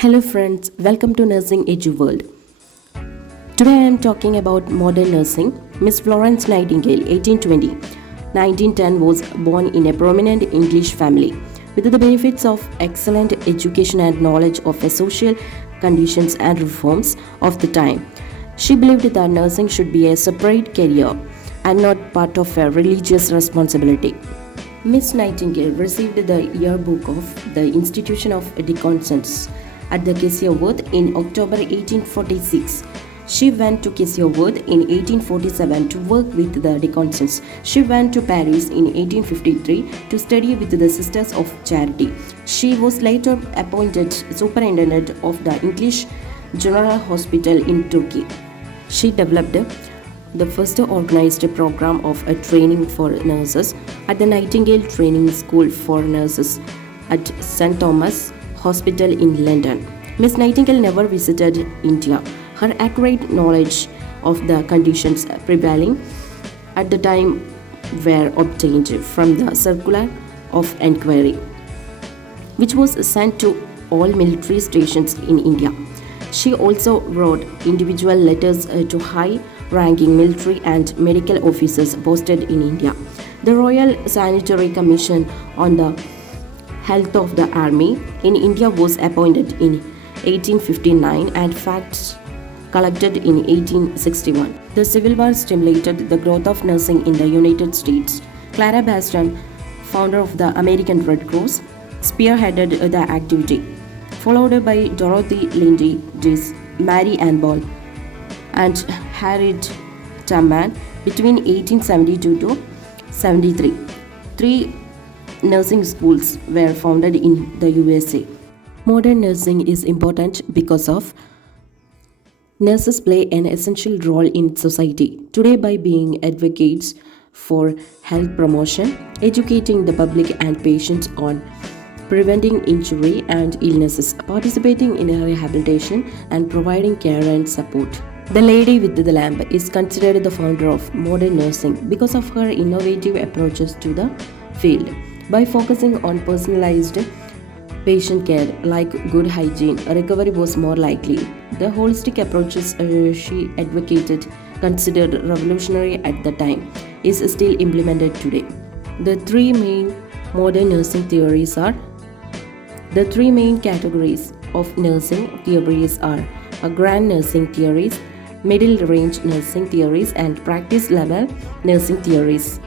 Hello friends, welcome to Nursing Edu World. Today I am talking about modern nursing. Miss Florence Nightingale, 1820 1910, was born in a prominent English family with the benefits of excellent education and knowledge of the social conditions and reforms of the time. She believed that nursing should be a separate career and not part of a religious responsibility. Miss Nightingale received the yearbook of the Institution of Deaconess at the Kaiserswerth in October 1846. She went to Kaiserswerth in 1847 to work with the Deaconess. She went to Paris in 1853 to study with the Sisters of Charity. She was later appointed superintendent of the English General Hospital in Turkey. She developed the first organized program of a training for nurses at the Nightingale Training School for Nurses at St. Thomas Hospital in London. Miss Nightingale never visited India. Her accurate knowledge of the conditions prevailing at the time were obtained from the Circular of Enquiry, which was sent to all military stations in India. She also wrote individual letters to high-ranking military and medical officers posted in India. The Royal Sanitary Commission on the Health of the Army in India was appointed in 1859 and facts collected in 1861. The Civil War stimulated the growth of nursing in the United States. Clara Baston, founder of the American Red Cross, spearheaded the activity, followed by Dorothy Lindy Gish, Mary Ann Ball, and Harriet Tubman between 1872 to 73. Three nursing schools were founded in the USA. Modern nursing is important because of nurses play an essential role in society today by being advocates for health promotion, educating the public and patients on preventing injury and illnesses, participating in rehabilitation, and providing care and support. The Lady with the Lamp is considered the founder of modern nursing because of her innovative approaches to the field. By focusing on personalized patient care like good hygiene, recovery was more likely. The holistic approaches she advocated, considered revolutionary at the time, is still implemented today. The three main modern nursing theories are the three main categories of nursing theories are grand nursing theories, middle range nursing theories, and practice level nursing theories.